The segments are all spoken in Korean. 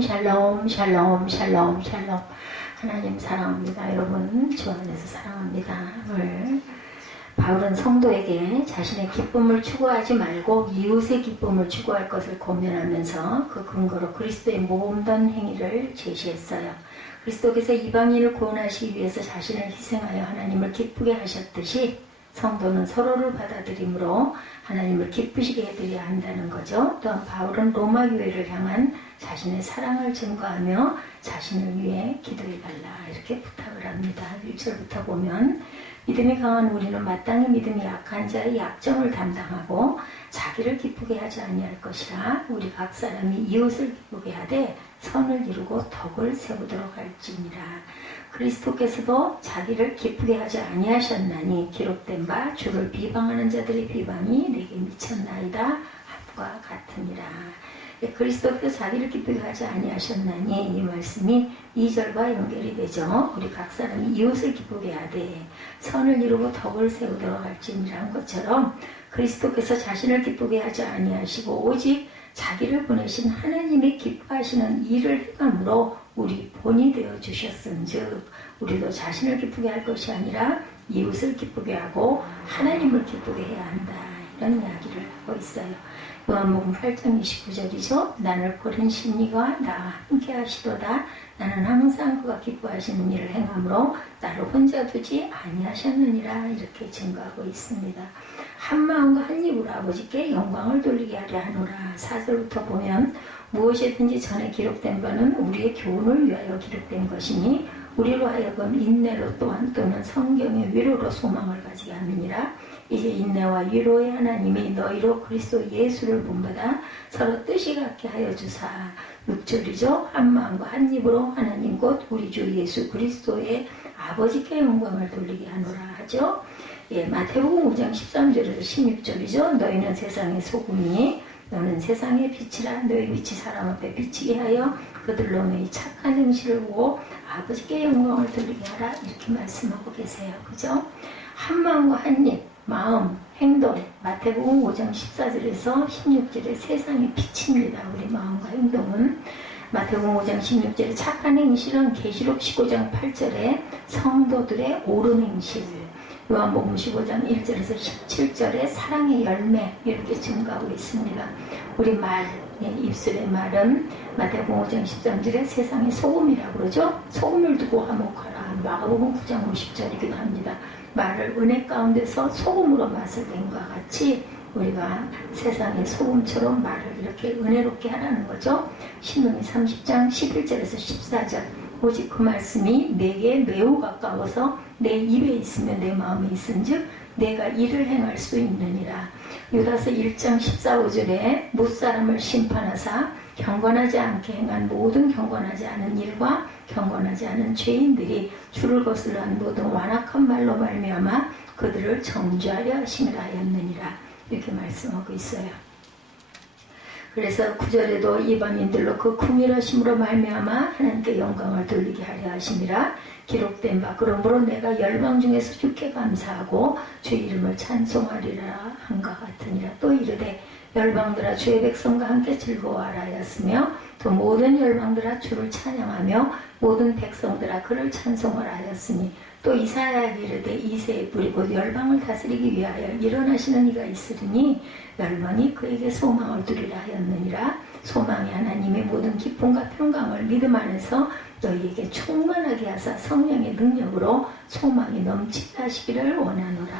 샬롬 샬롬 샬롬 샬롬 샬롬. 하나님 사랑합니다. 여러분 주 안에서 사랑합니다. 오늘 바울은 성도에게 자신의 기쁨을 추구하지 말고 이웃의 기쁨을 추구할 것을 권면하면서 그 근거로 그리스도의 모범된 행위를 제시했어요. 그리스도께서 이방인을 구원하시기 위해서 자신을 희생하여 하나님을 기쁘게 하셨듯이 성도는 서로를 받아들임으로 하나님을 기쁘시게 해드려야 한다는 거죠. 또한 바울은 로마 교회를 향한 자신의 사랑을 증거하며 자신을 위해 기도해달라 이렇게 부탁을 합니다. 1절부터 보면 믿음이 강한 우리는 마땅히 믿음이 약한 자의 약점을 담당하고 자기를 기쁘게 하지 아니할 것이라. 우리 각 사람이 이웃을 기쁘게 하되 선을 이루고 덕을 세우도록 할지니라. 그리스도께서도 자기를 기쁘게 하지 아니하셨나니 기록된 바 주를 비방하는 자들의 비방이 내게 미쳤나이다 함과 같으니라. 그리스도께서 자기를 기쁘게 하지 아니하셨나니 이 말씀이 2절과 연결이 되죠. 우리 각 사람이 이웃을 기쁘게 하되 선을 이루고 덕을 세우도록 할지니라는 것처럼 그리스도께서 자신을 기쁘게 하지 아니하시고 오직 자기를 보내신 하나님이 기뻐하시는 일을 행함으로 우리 본이 되어 주셨은즉 우리도 자신을 기쁘게 할 것이 아니라 이웃을 기쁘게 하고 하나님을 기쁘게 해야 한다. 이런 이야기를 하고 있어요. 요한복음 8장 29절이죠. 나를 버린 심리가 나와 함께 하시도다. 나는 항상 그가 기뻐하시는 일을 행함으로 나를 혼자 두지 아니하셨느니라. 이렇게 증거하고 있습니다. 한 마음과 한 입으로 아버지께 영광을 돌리게 하려 하노라. 4절부터 보면 무엇이든지 전에 기록된 바는 우리의 교훈을 위하여 기록된 것이니 우리로 하여금 인내로 또는 성경의 위로로 소망을 가지게 함이니라. 이제 인내와 위로의 하나님이 너희로 그리스도 예수를 본받아 서로 뜻이 같게 하여 주사. 6절이죠. 한 마음과 한 입으로 하나님 곧 우리 주 예수 그리스도의 아버지께 영광을 돌리게 하노라 하죠. 마태복음 5장 13절에서 16절이죠. 너희는 세상의 소금이니 너는 세상의 빛이라. 너희 빛이 사람 앞에 비치게 하여 그들로 너희 착한 행실을 보고 아버지께 영광을 돌리게 하라. 이렇게 말씀하고 계세요. 그죠? 한 마음과 한 입, 마음, 행동. 마태복음 5장 14절에서 16절에 세상의 빛입니다. 우리 마음과 행동은. 마태복음 5장 16절에 착한 행실은 계시록 15장 8절에 성도들의 옳은 행실. 요한복음 15장 1절에서 17절에 사랑의 열매 이렇게 증거하고 있습니다. 우리 말, 입술의 말은 마태복음 5장 13절에 세상의 소금이라고 그러죠. 소금을 두고 화목하라. 마가복음 9장 50절이기도 합니다. 말을 은혜 가운데서 소금으로 맛을 낸과 같이 우리가 세상의 소금처럼 말을 이렇게 은혜롭게 하라는 거죠. 신명기 30장 11절에서 14절 오직 그 말씀이 내게 매우 가까워서 내 입에 있으면 내 마음에 있은즉 내가 이를 행할 수 있느니라. 유다서 1장 14, 5절에 무사람을 심판하사 경건하지 않게 행한 모든 경건하지 않은 일과 경건하지 않은 죄인들이 주를 거슬러 한 모든 완악한 말로 말미암아 그들을 정죄하려 하심이라 하였느니라. 이렇게 말씀하고 있어요. 그래서 9절에도 이방인들로 그 긍휼하심으로 말미암아 하나님께 영광을 돌리게 하려 하심이라 기록된 바 그러므로 내가 열방 중에서 주께 감사하고 주 이름을 찬송하리라 한것 같으니라. 또 이르되 열방들아 주의 백성과 함께 즐거워하라 하였으며 또 모든 열방들아 주를 찬양하며 모든 백성들아 그를 찬송하라 하였으니 또 이사야에게 이르되 이새의 뿌리 곧 열방을 다스리기 위하여 일어나시는 이가 있으리니 열방이 그에게 소망을 두리라 하였느니라. 소망이 하나님의 모든 기쁨과 평강을 믿음 안에서 너희에게 충만하게 하사 성령의 능력으로 소망이 넘치게 하시기를 원하노라.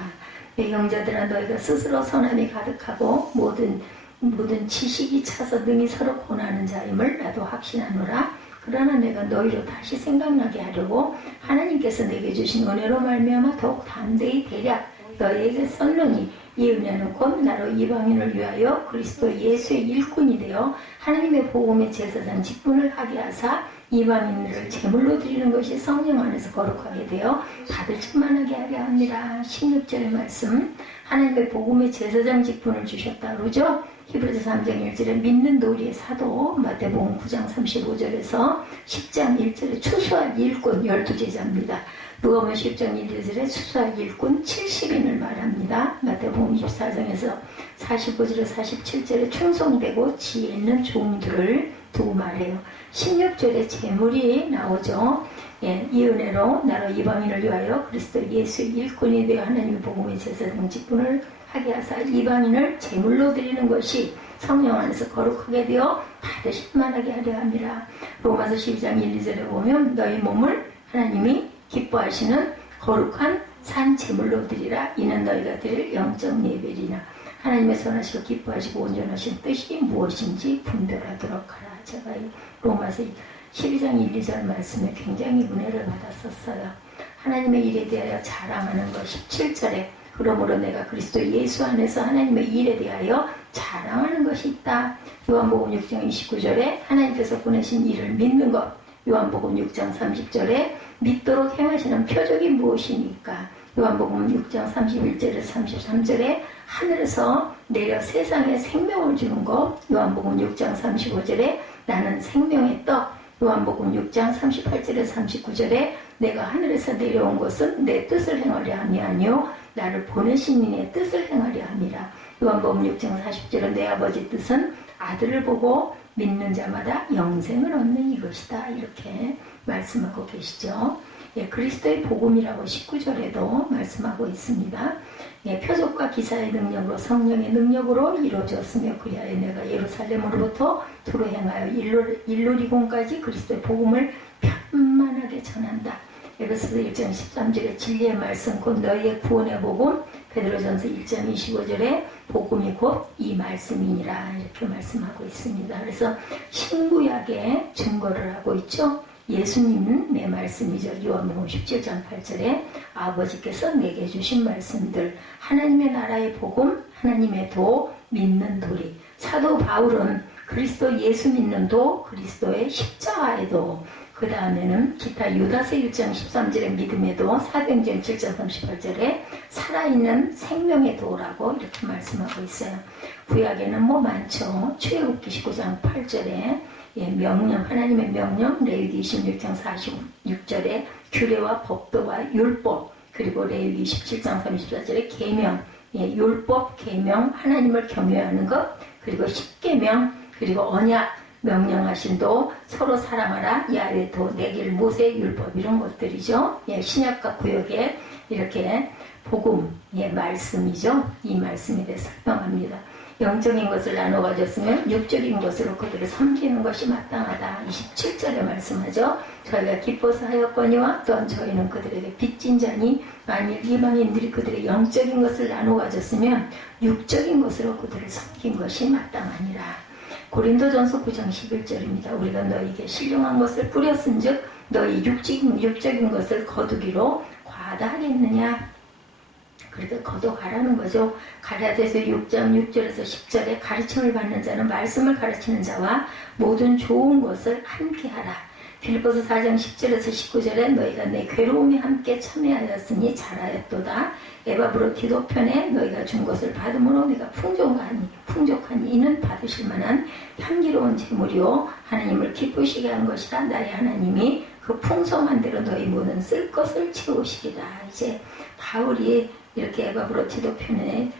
내 형제들아 너희가 스스로 선함이 가득하고 모든 지식이 차서 능히 서로 권하는 자임을 나도 확신하노라. 그러나 내가 너희로 다시 생각나게 하려고 하나님께서 내게 주신 은혜로 말미암아 더욱 담대히 대략 너희에게 썼느니 이 은혜는 곧 나로 이방인을 위하여 그리스도 예수의 일꾼이 되어 하나님의 복음의 제사장 직분을 하게 하사 이방인들을 제물로 드리는 것이 성령 안에서 거룩하게 되어 다들 충만하게 하려 합니다. 16절의 말씀 하나님의 복음의 제사장 직분을 주셨다 그러죠. 히브리서 3장 1절에 믿는 도리의 사도, 마태복음 9장 35절에서 10장 1절에 추수할 일꾼 12제자입니다. 누가복음 10장 1, 2절에 추수할 일꾼 70인을 말합니다. 마태복음 24장에서 45절에 47절에 충성되고 지혜 있는 종들을 두고 말해요. 16절에 재물이 나오죠. 예, 이 은혜로 나로 이방인을 위하여 그리스도 예수의 일꾼이 되어 하나님의 복음의 제사장 직분을 하게 하사 이방인을 제물로 드리는 것이 성령 안에서 거룩하게 되어 받으실 만하게 하려 함이라. 로마서 12장 1, 2절에 보면 너희 몸을 하나님이 기뻐하시는 거룩한 산 제물로 드리라. 이는 너희가 드릴 영적 예배리나. 하나님의 선하시고 기뻐하시고 온전하신 뜻이 무엇인지 분별하도록 하라. 제가 이 로마서 12장 1, 2절 말씀에 굉장히 은혜를 받았었어요. 하나님의 일에 대하여 자랑하는 것. 17절에 그러므로 내가 그리스도 예수 안에서 하나님의 일에 대하여 자랑하는 것이 있다. 요한복음 6장 29절에 하나님께서 보내신 일을 믿는 것. 요한복음 6장 30절에 믿도록 행하시는 표적이 무엇이니까. 요한복음 6장 31절에서 33절에 하늘에서 내려 세상에 생명을 주는 것. 요한복음 6장 35절에 나는 생명의 떡. 요한복음 6장 38절에서 39절에 내가 하늘에서 내려온 것은 내 뜻을 행하려 함이 아니요 나를 보내신 이의 뜻을 행하려 함이라. 요한복음 6장 40절에 내 아버지 뜻은 아들을 보고 믿는 자마다 영생을 얻는 이것이다. 이렇게 말씀하고 계시죠. 예, 그리스도의 복음이라고 19절에도 말씀하고 있습니다. 예, 표적과 기사의 능력으로 성령의 능력으로 이루어졌으며 그리하여 내가 예루살렘으로부터 두루 행하여 일루리곤까지 그리스도의 복음을 편만하게 전한다. 에베소서 1장 13절에 진리의 말씀 곧 너희의 구원의 복음. 베드로전서 1장 25절에 복음이 곧 이 말씀이니라. 이렇게 말씀하고 있습니다. 그래서 신구약에 증거를 하고 있죠. 예수님은 내 말씀이죠. 요한복음 17장 8절에 아버지께서 내게 주신 말씀들, 하나님의 나라의 복음, 하나님의 도, 믿는 도리. 사도 바울은 그리스도 예수 믿는 도, 그리스도의 십자가의 도, 그 다음에는 기타 유다서 1장 13절의 믿음의 도, 사도행전 7장 38절에 살아있는 생명의 도라고 이렇게 말씀하고 있어요. 구약에는 뭐 많죠. 출애굽기 19장 8절에 예, 명령, 하나님의 명령, 레위기 26장 46절에 규례와 법도와 율법, 그리고 레위기 27장 34절에 계명, 예, 율법, 계명, 하나님을 경외하는 것, 그리고 십계명, 그리고 언약, 명령하신 도, 서로 사랑하라, 야훼도, 내길 모세의 율법, 이런 것들이죠. 예, 신약과 구약에 이렇게 복음, 예, 말씀이죠. 이 말씀에 대해 설명합니다. 영적인 것을 나눠 가졌으면 육적인 것으로 그들을 섬기는 것이 마땅하다. 27절에 말씀하죠. 저희가 기뻐서 하였거니와 또한 저희는 그들에게 빚진 자니 만일 이방인들이 그들의 영적인 것을 나눠 가졌으면 육적인 것으로 그들을 섬긴 것이 마땅하니라. 고린도전서 9장 11절입니다. 우리가 너희에게 신령한 것을 뿌렸은즉 너희 육적인 것을 거두기로 과다하겠느냐. 그래도 거둬가라는 거죠. 갈라디아서 6장 6절에서 10절에 가르침을 받는 자는 말씀을 가르치는 자와 모든 좋은 것을 함께 하라. 빌립보서 4장 10절에서 19절에 너희가 내 괴로움에 함께 참여하였으니 잘하였도다. 에바브로티도 편에 너희가 준 것을 받음으로 네가 풍족하니 이는 받으실 만한 향기로운 제물이요 하나님을 기쁘시게 한 것이다. 나의 하나님이 그 풍성한 대로 너희 모든 쓸 것을 채우시리라. 이제 바울이 이렇게 에바브로티도 편에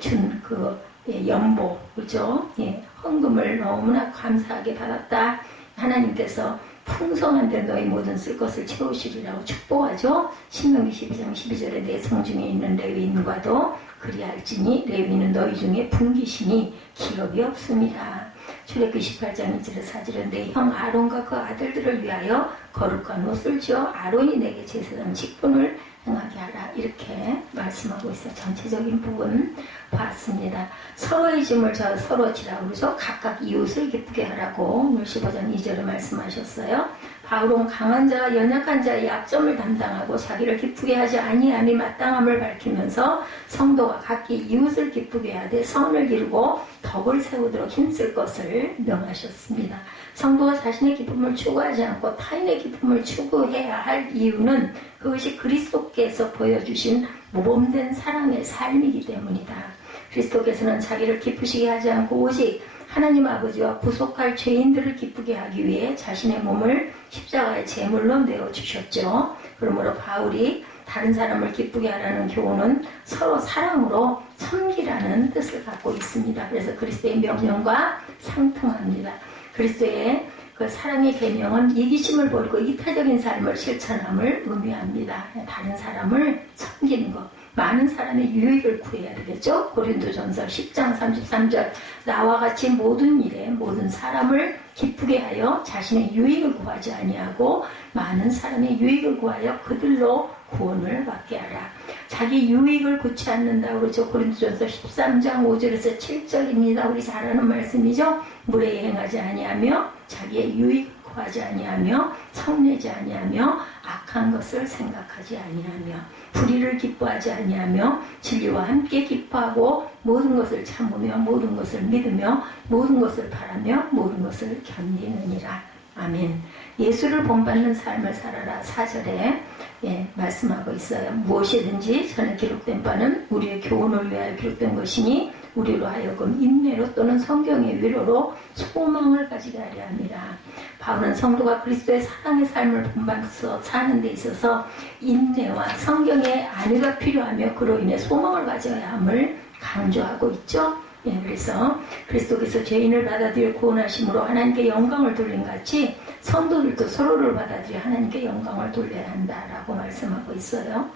준 그 연보, 그죠? 예, 헌금을 너무나 감사하게 받았다. 하나님께서 풍성한 데 너희 모든 쓸 것을 채우시리라고 축복하죠. 신명기 12장 12절에 내 성 중에 있는 레위인과도 그리할지니 레위인은 너희 중에 분기심이 기업이 없습니다. 출애굽기 18장 1절에 4절에 내 형 아론과 그 아들들을 위하여 거룩한 옷을 지어 아론이 내게 제사장 직분을 행하게 하라. 이렇게 말씀하고 있어요. 전체적인 부분 봤습니다. 서로의 짐을 서로 지라 그러죠. 각각 이웃을 기쁘게 하라고 오늘 15장 2절에 말씀하셨어요. 바울은 강한 자와 연약한 자의 약점을 담당하고 자기를 기쁘게 하지 아니함이 마땅함을 밝히면서 성도가 각기 이웃을 기쁘게 하되 선을 기르고 덕을 세우도록 힘쓸 것을 명하셨습니다. 성도가 자신의 기쁨을 추구하지 않고 타인의 기쁨을 추구해야 할 이유는 그것이 그리스도께서 보여주신 모범된 사랑의 삶이기 때문이다. 그리스도께서는 자기를 기쁘시게 하지 않고 오직 하나님 아버지와 구속할 죄인들을 기쁘게 하기 위해 자신의 몸을 십자가의 제물로 내어주셨죠. 그러므로 바울이 다른 사람을 기쁘게 하라는 교훈은 서로 사랑으로 섬기라는 뜻을 갖고 있습니다. 그래서 그리스도의 명령과 상통합니다. 그리스도의 그 사랑의 계명은 이기심을 버리고 이타적인 삶을 실천함을 의미합니다. 다른 사람을 섬기는 것, 많은 사람의 유익을 구해야 되겠죠. 고린도전서 10장 33절 나와 같이 모든 일에 모든 사람을 기쁘게 하여 자신의 유익을 구하지 아니하고 많은 사람의 유익을 구하여 그들로 구원을 받게 하라. 자기 유익을 구치 않는다 그러죠. 고린도전서 13장 5절에서 7절입니다. 우리 잘 아는 말씀이죠. 물에 행하지 아니하며 자기의 유익을 구하지 아니하며 성내지 아니하며 악한 것을 생각하지 아니하며 불의를 기뻐하지 아니하며 진리와 함께 기뻐하고 모든 것을 참으며 모든 것을 믿으며 모든 것을 바라며 모든 것을 견디느니라. 아멘. 예수를 본받는 삶을 살아라. 4절에 말씀하고 있어요. 무엇이든지 전에 기록된 바는 우리의 교훈을 위하여 기록된 것이니 우리로 하여금 인내로 또는 성경의 위로로 소망을 가지게 하려 합니다. 바울은 성도가 그리스도의 사랑의 삶을 본받아서 사는 데 있어서 인내와 성경의 안위가 필요하며 그로 인해 소망을 가져야 함을 강조하고 있죠. 그래서 그리스도께서 죄인을 받아들여 구원하심으로 하나님께 영광을 돌린 같이 성도들도 서로를 받아들여 하나님께 영광을 돌려야 한다라고 말씀하고 있어요.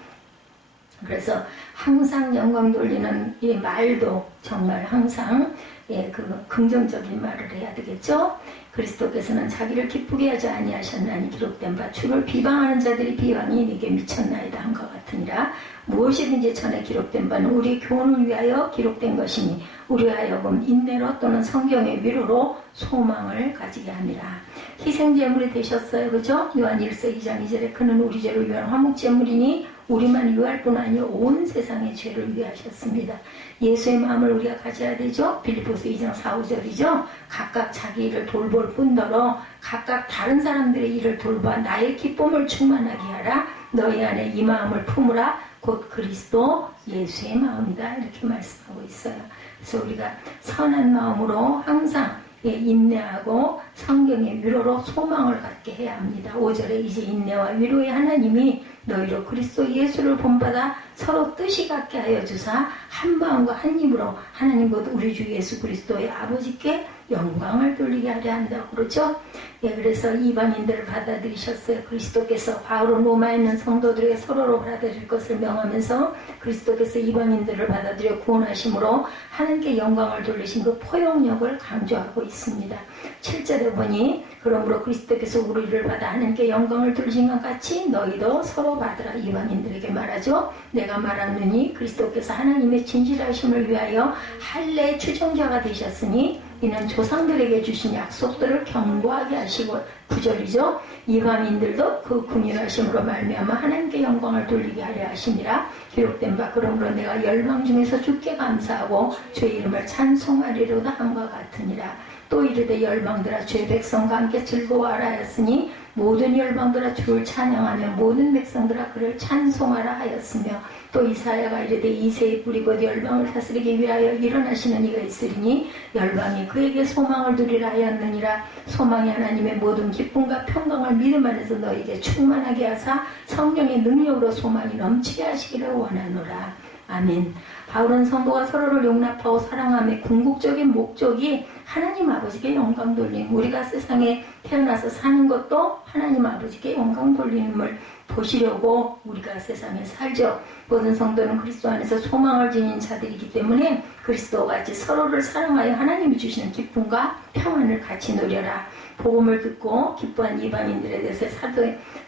그래서 항상 영광 돌리는 이 말도 정말 항상 그 긍정적인 말을 해야 되겠죠. 그리스도께서는 자기를 기쁘게 하지 아니하셨나니 기록된 바 주를 비방하는 자들이 비방이 네게 미쳤나이다 한 것 같으니라. 무엇이든지 전에 기록된 바는 우리 교훈을 위하여 기록된 것이니 우리 하여금 인내로 또는 성경의 위로로 소망을 가지게 합니다. 희생제물이 되셨어요. 그죠? 요한 1서 2장 2절에 그는 우리 죄를 위한 화목제물이니 우리만 위할 뿐 아니요 온 세상의 죄를 위하셨습니다. 예수의 마음을 우리가 가져야 되죠. 빌립보서 2장 4, 5절이죠. 각각 자기 일을 돌볼 뿐더러 각각 다른 사람들의 일을 돌봐 나의 기쁨을 충만하게 하라. 너희 안에 이 마음을 품으라. 곧 그리스도 예수의 마음이다. 이렇게 말씀하고 있어요. 그래서 우리가 선한 마음으로 항상 인내하고 성경의 위로로 소망을 갖게 해야 합니다. 5절에 이제 인내와 위로의 하나님이 너희로 그리스도 예수를 본받아 서로 뜻이 같게 하여 주사 한 마음과 한 입으로 하나님 곧 우리 주 예수 그리스도의 아버지께 영광을 돌리게 하려 한다고 그러죠. 그래서 이방인들을 받아들이셨어요. 그리스도께서 바울은 로마에 있는 성도들에게 서로를 받아들일 것을 명하면서 그리스도께서 이방인들을 받아들여 구원하심으로 하나님께 영광을 돌리신 그 포용력을 강조하고 있습니다. 7절에 보니 그러므로 그리스도께서 우리를 받아 하나님께 영광을 돌리신 것 같이 너희도 서로 받으라. 이방인들에게 말하죠. 내가 말하느니 그리스도께서 하나님의 진실하심을 위하여 할례의 추종자가 되셨으니 이는 조상들에게 주신 약속들을 견고하게 하시고 9절이죠. 이방인들도 그 군인하심으로 말미암아 하나님께 영광을 돌리게 하려 하심이라. 기록된 바 그러므로 내가 열방 중에서 주께 감사하고 주의 이름을 찬송하리로다 한것 같으니라. 또 이르되 열방들아 주의 백성과 함께 즐거워하라 하였으니 모든 열방들아 주를 찬양하며 모든 백성들아 그를 찬송하라 하였으며 또 이사야가 이르되 이새의 뿌리 곧 열방을 다스리기 위하여 일어나시는 이가 있으리니 열방이 그에게 소망을 두리라 하였느니라. 소망이 하나님의 모든 기쁨과 평강을 믿음 안에서 너에게 충만하게 하사 성령의 능력으로 소망이 넘치게 하시기를 원하노라. 아멘. 바울은 성도가 서로를 용납하고 사랑함의 궁극적인 목적이 하나님 아버지께 영광 돌림, 우리가 세상에 태어나서 사는 것도 하나님 아버지께 영광 돌림을 보시려고 우리가 세상에 살죠. 모든 성도는 그리스도 안에서 소망을 지닌 자들이기 때문에 그리스도와 같이 서로를 사랑하여 하나님이 주시는 기쁨과 평안을 같이 누려라. 복음을 듣고 기뻐한 이방인들에 대해서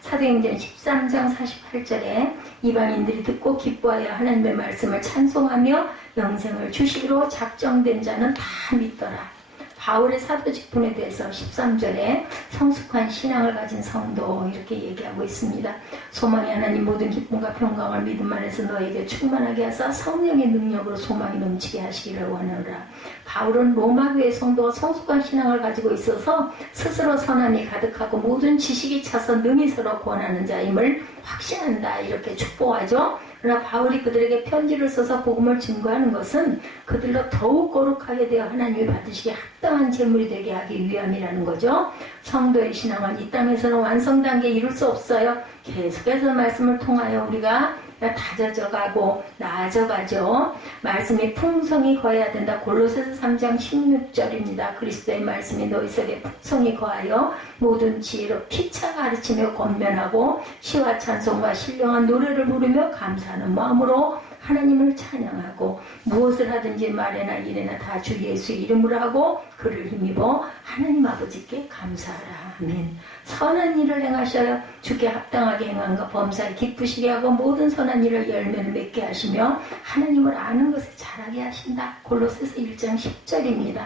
사도행전 13장 48절에 이방인들이 듣고 기뻐하여 하나님의 말씀을 찬송하며 영생을 주시기로 작정된 자는 다 믿더라. 바울의 사도 직분에 대해서 13절에 성숙한 신앙을 가진 성도 이렇게 얘기하고 있습니다. 소망이 하나님 모든 기쁨과 평강을 믿음 안에서 너에게 충만하게 하사 성령의 능력으로 소망이 넘치게 하시기를 원하노라. 바울은 로마교회 성도가 성숙한 신앙을 가지고 있어서 스스로 선함이 가득하고 모든 지식이 차서 능히 서로 권하는 자임을 확신한다 이렇게 축복하죠. 그러나 바울이 그들에게 편지를 써서 복음을 증거하는 것은 그들로 더욱 거룩하게 되어 하나님이 받으시기에 합당한 제물이 되게 하기 위함이라는 거죠. 성도의 신앙은 이 땅에서는 완성 단계에 이룰 수 없어요. 계속해서 말씀을 통하여 우리가 다져져가고 나아져가죠. 말씀이 풍성히 거해야 된다. 골로새서 3장 16절입니다. 그리스도의 말씀이 너희 속에 풍성히 거하여 모든 지혜로 피차 가르치며 권면하고 시와 찬송과 신령한 노래를 부르며 감사하는 마음으로 하나님을 찬양하고 무엇을 하든지 말에나 일에나 다 주 예수의 이름으로 하고 그를 힘입어 하나님 아버지께 감사하라. 아멘. 선한 일을 행하셔야 주께 합당하게 행한가 범사에 기쁘시게 하고 모든 선한 일을 열매를 맺게 하시며 하나님을 아는 것에 잘하게 하신다. 골로새서 1장 10절입니다.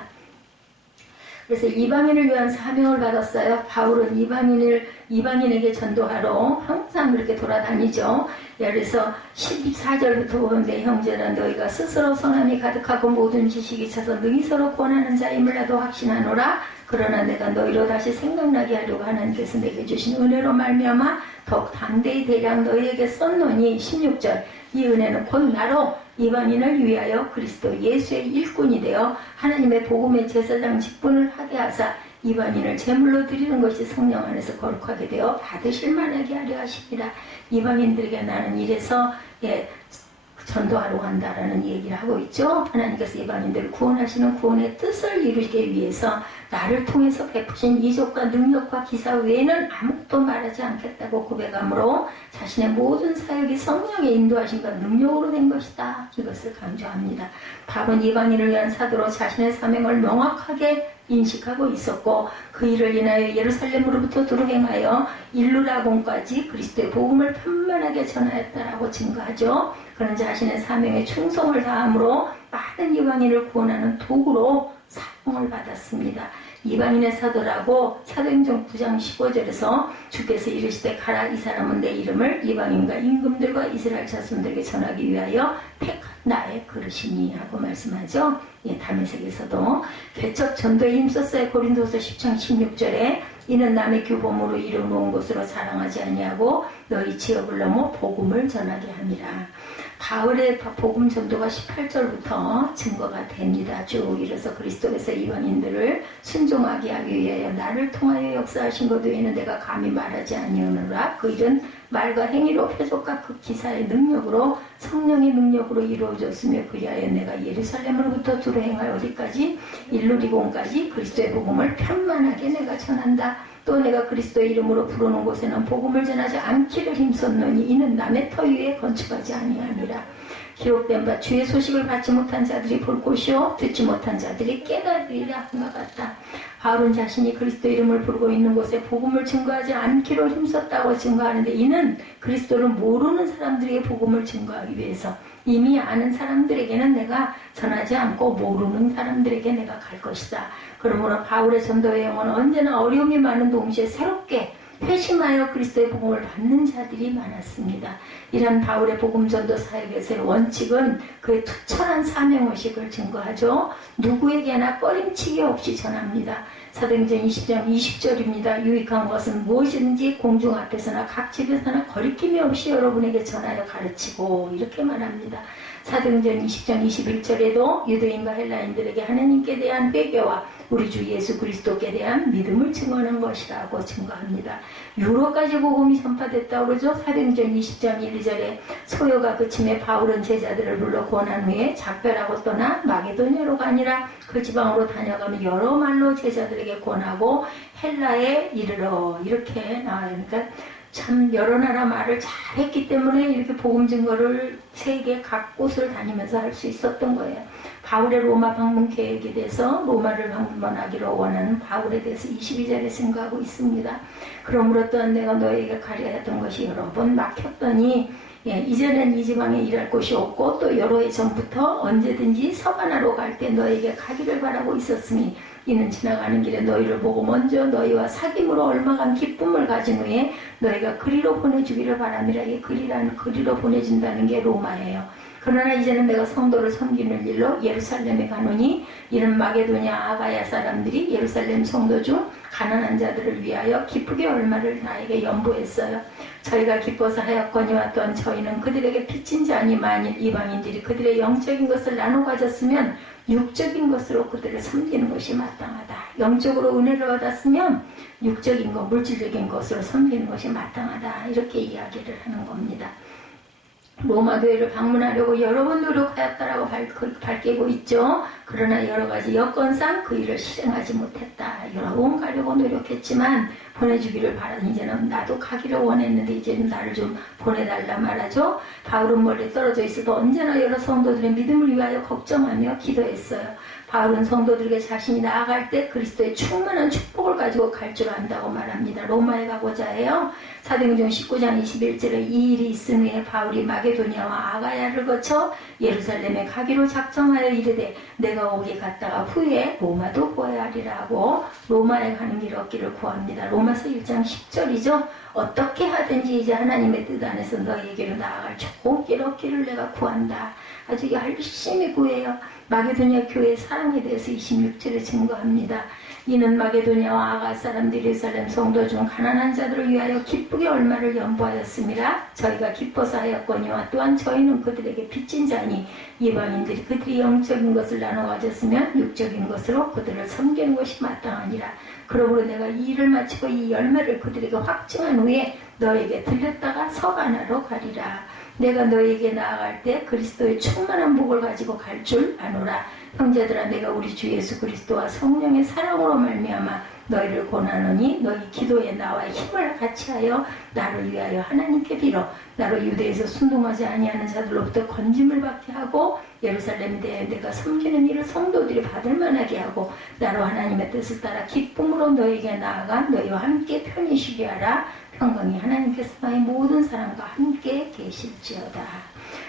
그래서 이방인을 위한 사명을 받았어요. 바울은 이방인에게 전도하러 항상 그렇게 돌아다니죠. 그래서 14절부터 보면 내 형제라 너희가 스스로 선함이 가득하고 모든 지식이 차서 능히 서로 권하는 자임을 나도 확신하노라. 그러나 내가 너희로 다시 생각나게 하려고 하나님께서 내게 주신 은혜로 말미암아 더욱 담대히 대략 너희에게 썼노니 16절 이 은혜는 곧 나로 이방인을 위하여 그리스도 예수의 일꾼이 되어 하나님의 복음의 제사장 직분을 하게 하사 이방인을 제물로 드리는 것이 성령 안에서 거룩하게 되어 받으실 만하게 하려 하십니다. 이방인들에게 나는 이래서 전도하러 간다라는 얘기를 하고 있죠. 하나님께서 이방인들을 구원하시는 구원의 뜻을 이루기 위해서 나를 통해서 베푸신 이적과 능력과 기사 외에는 아무것도 말하지 않겠다고 고백함으로 자신의 모든 사역이 성령의 인도하심과 능력으로 된 것이다. 이것을 강조합니다. 바울은 이방인을 위한 사도로 자신의 사명을 명확하게 인식하고 있었고 그 일을 인하여 예루살렘으로부터 두루 행하여 일루라곤까지 그리스도의 복음을 편만하게 전하였다라고 증거하죠. 그는 자신의 사명에 충성을 다함으로 많은 이방인을 구원하는 도구로 사명을 받았습니다. 이방인의 사도라고 사도행전 9장 15절에서 주께서 이르시되 가라 이 사람은 내 이름을 이방인과 임금들과 이스라엘 자손들에게 전하기 위하여 택한 나의 그릇이니 하고 말씀하죠. 다메섹에서도 개척 전도에 힘썼어요. 고린도서 10장 16절에 이는 남의 규범으로 이뤄놓은 곳으로 자랑하지 아니하고 너희 지역을 넘어 복음을 전하게 함이라. 바울의 복음 전도가 18절부터 증거가 됩니다. 쭉 이래서 그리스도께서 이방인들을 순종하게 하기 위하여 나를 통하여 역사하신 것 외에는 내가 감히 말하지 아니하노라. 그 일은 말과 행위로 표적과 그 기사의 능력으로 성령의 능력으로 이루어졌으며 그리하여 내가 예루살렘으로부터 두루 행하여 어디까지 일루리곤까지 그리스도의 복음을 편만하게 내가 전한다. 또 내가 그리스도의 이름으로 부르는 곳에는 복음을 전하지 않기를 힘썼노니 이는 남의 터 위에 건축하지 아니하니라. 기록된 바 주의 소식을 받지 못한 자들이 볼 것이요 듣지 못한 자들이 깨달으리라 한것 같다. 바울은 자신이 그리스도 이름을 부르고 있는 곳에 복음을 증거하지 않기로 힘썼다고 증거하는데 이는 그리스도를 모르는 사람들에게 복음을 증거하기 위해서 이미 아는 사람들에게는 내가 전하지 않고 모르는 사람들에게 내가 갈 것이다. 그러므로 바울의 전도의 영혼은 언제나 어려움이 많은 동시에 새롭게 회심하여 그리스도의 복음을 받는 자들이 많았습니다. 이런 바울의 복음 전도 사역에서의 원칙은 그의 투철한 사명의식을 증거하죠. 누구에게나 꺼림칙이 없이 전합니다. 사도행전 20장 20절입니다. 유익한 것은 무엇이든지 공중 앞에서나 각 집에서나 거리낌이 없이 여러분에게 전하여 가르치고 이렇게 말합니다. 사도행전 20장 21절에도 유대인과 헬라인들에게 하나님께 대한 회개와 우리 주 예수 그리스도께 대한 믿음을 증언한 것이라고 증거합니다. 유로까지 복음이 전파됐다고 그러죠. 사도행전 20장 1절에 소요가 그침에 바울은 제자들을 불러 권한 후에 작별하고 떠나 마게도냐로 가니라. 그 지방으로 다녀가며 여러 말로 제자들에게 권하고 헬라에 이르러 이렇게 나와요. 그러니까 참 여러 나라 말을 잘했기 때문에 이렇게 복음 증거를 세계 각 곳을 다니면서 할 수 있었던 거예요. 바울의 로마 방문 계획에 대해서 로마를 방문하기로 원하는 바울에 대해서 22절에 증거하고 있습니다. 그러므로 또한 내가 너에게 가려 했던 것이 여러 번 막혔더니 이제는 이 지방에 일할 곳이 없고 또 여러 해 전부터 언제든지 서가나로 갈 때 너에게 가기를 바라고 있었으니 이는 지나가는 길에 너희를 보고 먼저 너희와 사귐으로 얼마간 기쁨을 가진 후에 너희가 그리로 보내주기를 바람이라. 이 그리로 보내준다는 게 로마예요. 그러나 이제는 내가 성도를 섬기는 일로 예루살렘에 가노니 이는 마게도냐 아가야 사람들이 예루살렘 성도 중 가난한 자들을 위하여 기쁘게 얼마를 나에게 연보했어요. 저희가 기뻐서 하였거니와 또한 저희는 그들에게 빚진 자니 만일 이방인들이 그들의 영적인 것을 나눠 가졌으면 육적인 것으로 그들을 섬기는 것이 마땅하다. 영적으로 은혜를 받았으면 육적인 것, 물질적인 것으로 섬기는 것이 마땅하다. 이렇게 이야기를 하는 겁니다. 로마 교회를 방문하려고 여러 번 노력하였다라고 밝히고 있죠. 그러나 여러 가지 여건상 그 일을 실행하지 못했다. 여러 번 가려고 노력했지만 보내주기를 바라는 이제는 나도 가기를 원했는데 이제는 나를 좀 보내달라 말하죠. 바울은 멀리 떨어져 있어도 언제나 여러 성도들의 믿음을 위하여 걱정하며 기도했어요. 바울은 성도들에게 자신이 나아갈 때 그리스도의 충만한 축복을 가지고 갈 줄 안다고 말합니다. 로마에 가고자 해요. 사도행전 19장 21절에 이 일이 있은 후에 바울이 마게도니아와 아가야를 거쳐 예루살렘에 가기로 작정하여 이르되 내가 오게 갔다가 후에 로마도 보아야 하리라고 로마에 가는 길 얻기를 구합니다. 로마서 1장 10절이죠. 어떻게 하든지 이제 하나님의 뜻 안에서 너희에게로 나아갈 좋은 길 얻기를 내가 구한다. 아주 열심히 구해요. 마게도니아 교회의 사랑에 대해서 26절에 증거합니다. 이는 마게도니아와 아가 사람들이 예루살렘 성도 중 가난한 자들을 위하여 기쁘게 얼마를 연보하였음이라. 저희가 기뻐서 하였거니와 또한 저희는 그들에게 빚진 자니 이방인들이 그들이 영적인 것을 나눠 가졌으면 육적인 것으로 그들을 섬기는 것이 마땅하니라. 그러므로 내가 이 일을 마치고 이 열매를 그들에게 확증한 후에 너에게 들렸다가 서가나로 가리라. 내가 너에게 나아갈 때 그리스도의 충만한 복을 가지고 갈 줄 아노라. 형제들아, 내가 우리 주 예수 그리스도와 성령의 사랑으로 말미암아 너희를 권하노니 너희 기도에 나와 힘을 같이하여 나를 위하여 하나님께 빌어 나로 유대에서 순종하지 아니하는 자들로부터 건짐을 받게 하고 예루살렘에 대해 내가 섬기는 일을 성도들이 받을 만하게 하고 나로 하나님의 뜻을 따라 기쁨으로 너에게 나아가 너희와 함께 편히 쉬게 하라. 평강이 하나님께서 너희 모든 사람과 함께 계실지어다.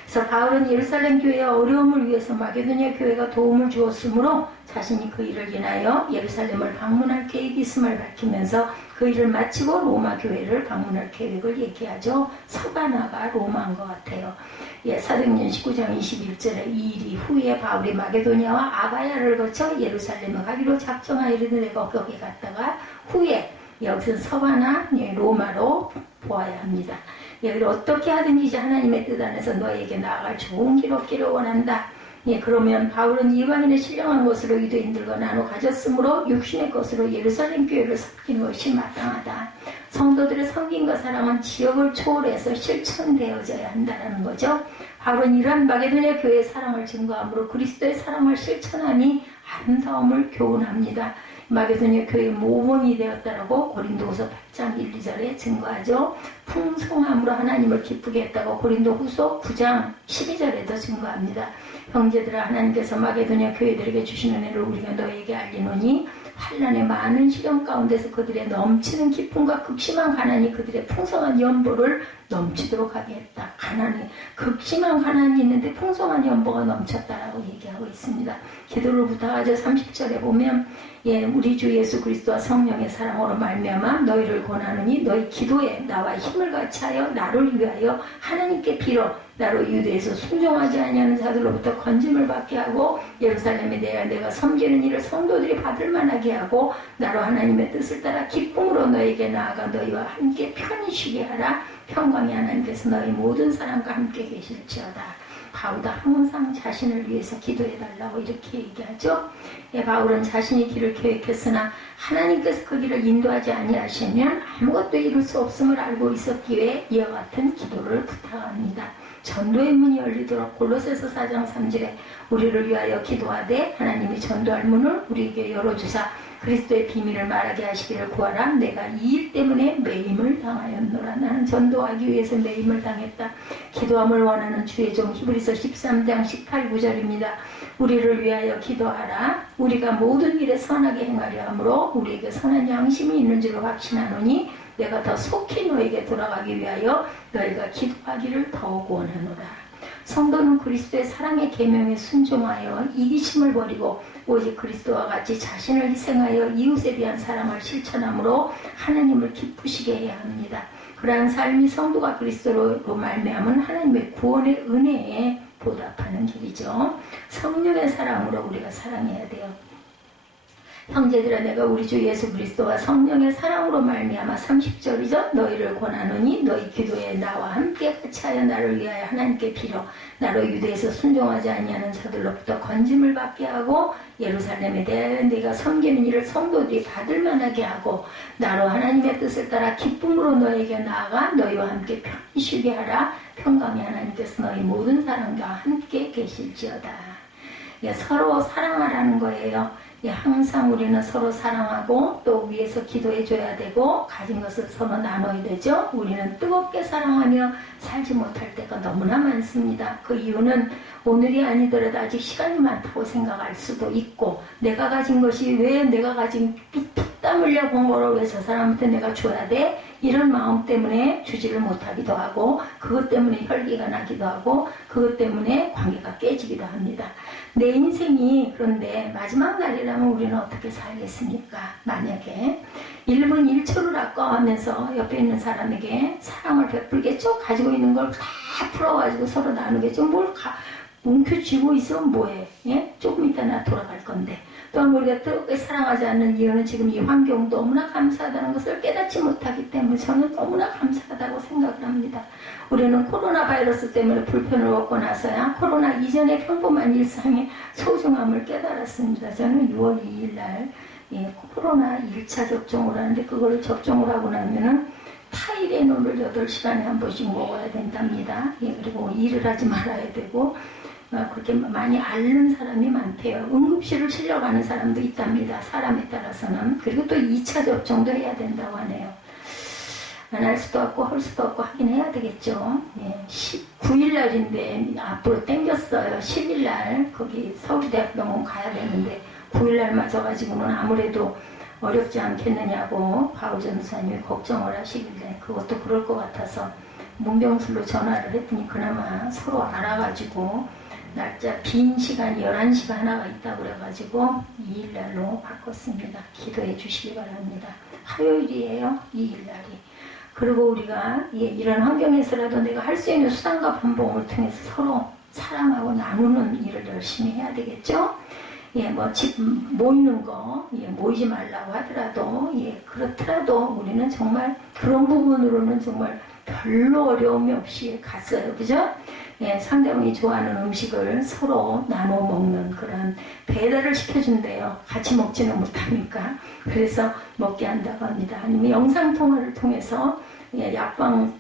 그래서 바울은 예루살렘 교회의 어려움을 위해서 마게도니아 교회가 도움을 주었으므로 자신이 그 일을 인하여 예루살렘을 방문할 계획이 있음을 밝히면서 그 일을 마치고 로마 교회를 방문할 계획을 얘기하죠. 서가나가 로마인 것 같아요. 사도행전 19장 21절에 이 일 이후에 바울이 마게도니아와 아가야를 거쳐 예루살렘에 가기로 작정하여 이르되 내가 거기 갔다가 후에 여기서 서가나 로마로 보아야 합니다. 여기를 어떻게 하든지 이제 하나님의 뜻 안에서 너에게 나아갈 좋은 길 얻기를 원한다. 그러면 바울은 이방인의 신령한 것으로 유대인들과 나눠 가졌으므로 육신의 것으로 예루살렘 교회를 섬기는 것이 마땅하다. 성도들의 섬김과 사랑은 지역을 초월해서 실천되어져야 한다는 거죠. 바울은 이러한 마게도니아 교회의 사랑을 증거함으로 그리스도의 사랑을 실천함이 아름다움을 교훈합니다. 마게도니아 교회의 모범이 되었다라고 고린도후서 8장 1, 2절에 증거하죠. 풍성함으로 하나님을 기쁘게 했다고 고린도후서 9장 12절에도 증거합니다. 형제들아, 하나님께서 마게도니아 교회들에게 주신 은혜를 우리가 너에게 알리노니 환난의 많은 시련 가운데서 그들의 넘치는 기쁨과 극심한 가난이 그들의 풍성한 연보를 넘치도록 하게 했다. 극심한 가난이 있는데 풍성한 연보가 넘쳤다라고 얘기하고 있습니다. 기도를 부탁하죠. 30절에 보면 우리 주 예수 그리스도와 성령의 사랑으로 말미암아 너희를 권하노니 너희 기도에 나와 힘을 같이하여 나를 위하여 하나님께 빌어 나로 유대에서 순종하지 아니하는 자들로부터 건짐을 받게 하고 예루살렘에 대하여 내가 섬기는 일을 성도들이 받을 만하게 하고 나로 하나님의 뜻을 따라 기쁨으로 너에게 나아가 너희와 함께 편히 쉬게 하라. 평강이 하나님께서 너희 모든 사람과 함께 계실지어다. 바울도 항상 자신을 위해서 기도해달라고 이렇게 얘기하죠. 바울은 자신이 길을 계획했으나 하나님께서 그 길을 인도하지 아니하시면 아무것도 이룰 수 없음을 알고 있었기에 이와 같은 기도를 부탁합니다. 전도의 문이 열리도록 골로새서 4장 3절에 우리를 위하여 기도하되 하나님이 전도할 문을 우리에게 열어주사 그리스도의 비밀을 말하게 하시기를 구하라. 내가 이 일 때문에 매임을 당하였노라. 나는 전도하기 위해서 매임을 당했다. 기도함을 원하는 주의 종 히브리서 13장 18, 9절입니다. 우리를 위하여 기도하라. 우리가 모든 일에 선하게 행하려 하므로 우리에게 선한 양심이 있는 줄을 확신하노니 내가 더 속히 너에게 돌아가기 위하여 너희가 기도하기를 더욱 원하노라. 성도는 그리스도의 사랑의 계명에 순종하여 이기심을 버리고 오직 그리스도와 같이 자신을 희생하여 이웃에 대한 사랑을 실천함으로 하나님을 기쁘시게 해야 합니다. 그러한 삶이 성도가 그리스도로 말미암은 하나님의 구원의 은혜에 보답하는 길이죠. 성령의 사랑으로 우리가 사랑해야 돼요. 형제들아 내가 우리 주 예수 그리스도와 성령의 사랑으로 말미암아 30절이죠. 너희를 권하노니 너희 기도에 나와 함께 같이하여 나를 위하여 하나님께 빌어 나로 유대에서 순종하지 아니하는 자들로부터 건짐을 받게 하고 예루살렘에 대하여 네가 섬기는 일을 성도들이 받을 만하게 하고 나로 하나님의 뜻을 따라 기쁨으로 너에게 나아가 너희와 함께 편히 쉬게 하라. 평강의 하나님께서 너희 모든 사람과 함께 계실지어다. 서로 사랑하라는 거예요. 항상 우리는 서로 사랑하고 또 위에서 기도해 줘야 되고 가진 것을 서로 나눠야 되죠. 우리는 뜨겁게 사랑하며 살지 못할 때가 너무나 많습니다. 그 이유는 오늘이 아니더라도 아직 시간이 많다고 생각할 수도 있고 내가 가진 것이 왜 내가 가진 피땀 흘려 본 거를 왜 저 사람한테 내가 줘야 돼? 이런 마음 때문에 주지를 못하기도 하고 그것 때문에 혈기가 나기도 하고 그것 때문에 관계가 깨지기도 합니다. 내 인생이 그런데 마지막 날이라면 우리는 어떻게 살겠습니까? 만약에 1분 1초를 아까워하면서 옆에 있는 사람에게 사랑을 베풀겠죠? 가지고 있는 걸 다 풀어가지고 서로 나누겠죠? 뭘 뭉켜쥐고 있으면 뭐해? 예? 조금 이따 나 돌아갈 건데. 또한 우리가 뜨겁게 사랑하지 않는 이유는 지금 이 환경 너무나 감사하다는 것을 깨닫지 못하기 때문에 저는 너무나 감사하다고 생각을 합니다. 우리는 코로나 바이러스 때문에 불편을 얻고 나서야 코로나 이전의 평범한 일상의 소중함을 깨달았습니다. 저는 6월 2일 날 코로나 1차 접종을 하는데 그거를 접종을 하고 나면은 타이레놀을 8시간에 한 번씩 먹어야 된답니다. 그리고 일을 하지 말아야 되고 그렇게 많이 앓는 사람이 많대요. 응급실을 실려가는 사람도 있답니다. 사람에 따라서는. 그리고 또 2차 접종도 해야 된다고 하네요. 안 할 수도 없고 할 수도 없고 하긴 해야 되겠죠. 19일 날인데 앞으로 땡겼어요. 10일 날 거기 서울대학병원 가야 되는데 9일 날 맞아가지고는 아무래도 어렵지 않겠느냐고 바울 전사님이 걱정을 하시길래 그것도 그럴 것 같아서 문병술로 전화를 했더니 그나마 서로 알아가지고 날짜 빈 시간이 11시가 하나가 있다고 그래가지고 2일날로 바꿨습니다. 기도해 주시기 바랍니다. 화요일이에요. 2일날이. 그리고 우리가 이런 환경에서라도 내가 할 수 있는 수단과 방법을 통해서 서로 사랑하고 나누는 일을 열심히 해야 되겠죠? 집 모이는 거, 모이지 말라고 하더라도, 그렇더라도 우리는 정말 그런 부분으로는 정말 별로 어려움이 없이 갔어요. 그죠? 상대방이 좋아하는 음식을 서로 나눠 먹는 그런 배달을 시켜준대요. 같이 먹지는 못하니까. 그래서 먹게 한다고 합니다. 아니면 영상통화를 통해서 약방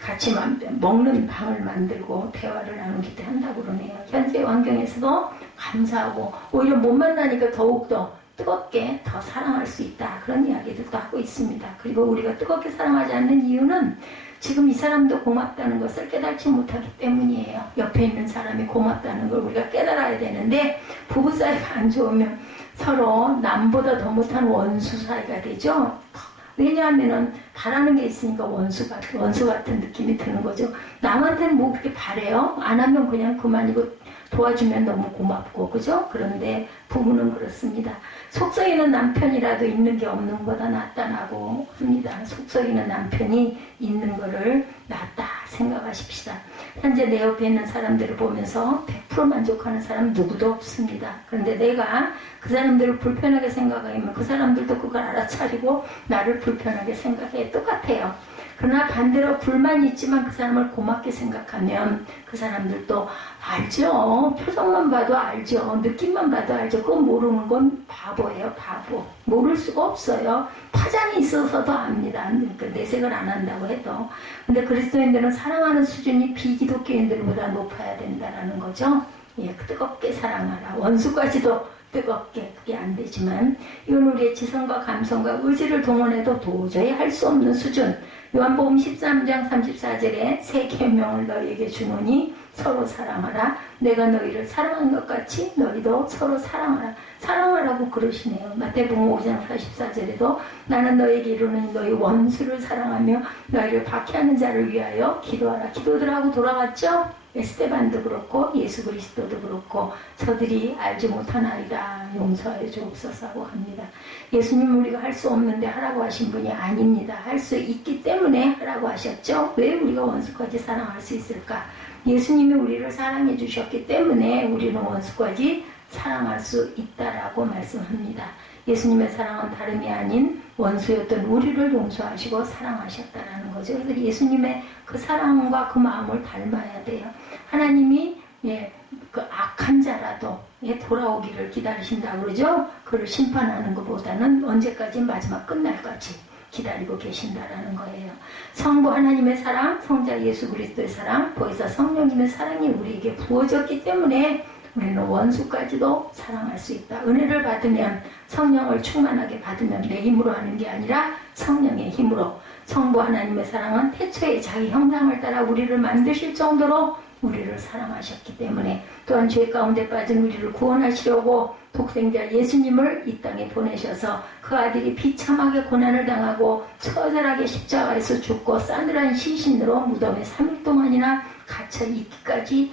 같이 먹는 방을 만들고 대화를 나누기도 한다고 그러네요. 현재 환경에서도 감사하고 오히려 못 만나니까 더욱더 뜨겁게 더 사랑할 수 있다. 그런 이야기들도 하고 있습니다. 그리고 우리가 뜨겁게 사랑하지 않는 이유는 지금 이 사람도 고맙다는 것을 깨닫지 못하기 때문이에요. 옆에 있는 사람이 고맙다는 걸 우리가 깨달아야 되는데 부부 사이가 안 좋으면 서로 남보다 더 못한 원수 사이가 되죠. 왜냐하면은 바라는 게 있으니까 원수 같은 느낌이 드는 거죠. 남한테는 뭐 그렇게 바래요? 안 하면 그냥 그만이고 도와주면 너무 고맙고, 그죠? 그런데 부부는 그렇습니다. 속 썩이는 남편이라도 있는 게 없는 것보다 낫다고 합니다. 속 썩이는 남편이 있는 거를 낫다 생각하십시다. 현재 내 옆에 있는 사람들을 보면서 100% 만족하는 사람 누구도 없습니다. 그런데 내가 그 사람들을 불편하게 생각하면 그 사람들도 그걸 알아차리고 나를 불편하게 생각해. 똑같아요. 그러나 반대로 불만이 있지만 그 사람을 고맙게 생각하면 그 사람들도 알죠. 표정만 봐도 알죠. 느낌만 봐도 알죠. 그거 모르는 건 바보예요. 바보. 모를 수가 없어요. 파장이 있어서도 압니다. 내색을 안 한다고 해도. 근데 그리스도인들은 사랑하는 수준이 비기독교인들보다 높아야 된다는 거죠. 뜨겁게 사랑하라. 원수까지도 뜨겁게. 그게 안 되지만 이건 우리의 지성과 감성과 의지를 동원해도 도저히 할 수 없는 수준. 요한복음 13장 34절에 새 계명을 너희에게 주노니 서로 사랑하라. 내가 너희를 사랑한 것 같이 너희도 서로 사랑하라. 사랑하라고 그러시네요. 마태복음 5장 44절에도 나는 너희에게 이르노니 너희 원수를 사랑하며 너희를 박해하는 자를 위하여 기도하라. 기도들 하고 돌아갔죠? 에스테반도 그렇고 예수 그리스도도 그렇고 저들이 알지 못하나이다 용서해 주옵소서 하고 합니다. 예수님은 우리가 할 수 없는데 하라고 하신 분이 아닙니다. 할 수 있기 때문에 하라고 하셨죠. 왜 우리가 원수까지 사랑할 수 있을까? 예수님이 우리를 사랑해 주셨기 때문에 우리는 원수까지 사랑할 수 있다라고 말씀합니다. 예수님의 사랑은 다름이 아닌 원수였던 우리를 용서하시고 사랑하셨다라는 거죠. 그래서 예수님의 그 사랑과 그 마음을 닮아야 돼요. 하나님이 그 악한 자라도 돌아오기를 기다리신다 그러죠. 그를 심판하는 것보다는 언제까지 마지막 끝날까지 기다리고 계신다라는 거예요. 성부 하나님의 사랑, 성자 예수 그리스도의 사랑, 보혜사 성령님의 사랑이 우리에게 부어졌기 때문에 우리는 원수까지도 사랑할 수 있다. 은혜를 받으면, 성령을 충만하게 받으면 내 힘으로 하는 게 아니라 성령의 힘으로, 성부 하나님의 사랑은 태초에 자기 형상을 따라 우리를 만드실 정도로 우리를 사랑하셨기 때문에, 또한 죄 가운데 빠진 우리를 구원하시려고 독생자 예수님을 이 땅에 보내셔서 그 아들이 비참하게 고난을 당하고 처절하게 십자가에서 죽고 싸늘한 시신으로 무덤에 3일 동안이나 갇혀 있기까지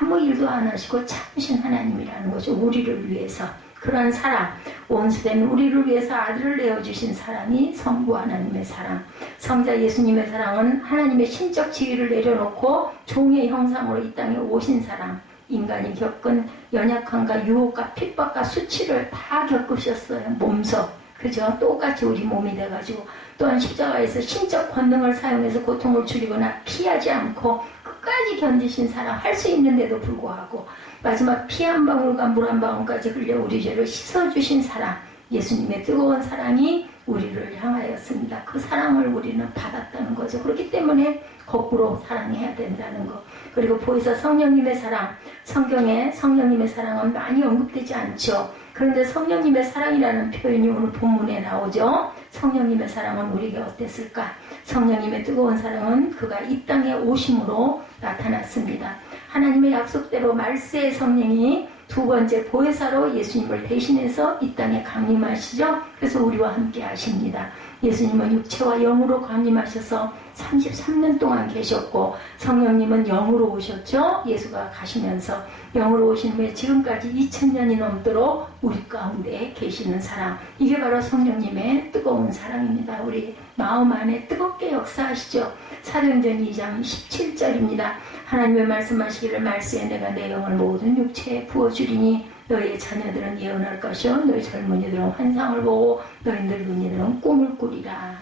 아무 일도 안 하시고 참으신 하나님이라는 거죠. 우리를 위해서. 그런 사랑, 원수된 우리를 위해서 아들을 내어주신 사랑이 성부 하나님의 사랑. 성자 예수님의 사랑은 하나님의 신적 지위를 내려놓고 종의 형상으로 이 땅에 오신 사랑. 인간이 겪은 연약함과 유혹과 핍박과 수치를 다 겪으셨어요. 몸소. 그죠? 똑같이 우리 몸이 돼가지고. 또한 십자가에서 신적 권능을 사용해서 고통을 줄이거나 피하지 않고 끝까지 견디신 사랑, 할 수 있는데도 불구하고 마지막 피 한 방울과 물 한 방울까지 흘려 우리 죄를 씻어주신 사랑, 예수님의 뜨거운 사랑이 우리를 향하였습니다. 그 사랑을 우리는 받았다는 거죠. 그렇기 때문에 거꾸로 사랑해야 된다는 거. 그리고 보혜사 성령님의 사랑, 성경에 성령님의 사랑은 많이 언급되지 않죠. 그런데 성령님의 사랑이라는 표현이 오늘 본문에 나오죠. 성령님의 사랑은 우리에게 어땠을까? 성령님의 뜨거운 사랑은 그가 이 땅에 오심으로 나타났습니다. 하나님의 약속대로 말세의 성령이 두 번째 보혜사로 예수님을 대신해서 이 땅에 강림하시죠. 그래서 우리와 함께 하십니다. 예수님은 육체와 영으로 강림하셔서 33년 동안 계셨고, 성령님은 영으로 오셨죠. 예수가 가시면서 영으로 오신 후에 지금까지 2000년이 넘도록 우리 가운데 계시는 사랑, 이게 바로 성령님의 뜨거운 사랑입니다. 우리 마음 안에 뜨겁게 역사하시죠. 사도행전 2장 17절입니다. 하나님의 말씀하시기를 말세에 내가 내 영을 모든 육체에 부어주리니 너희의 자녀들은 예언할 것이요 너희 젊은이들은 환상을 보고 너희 늙은이들은 꿈을 꾸리라.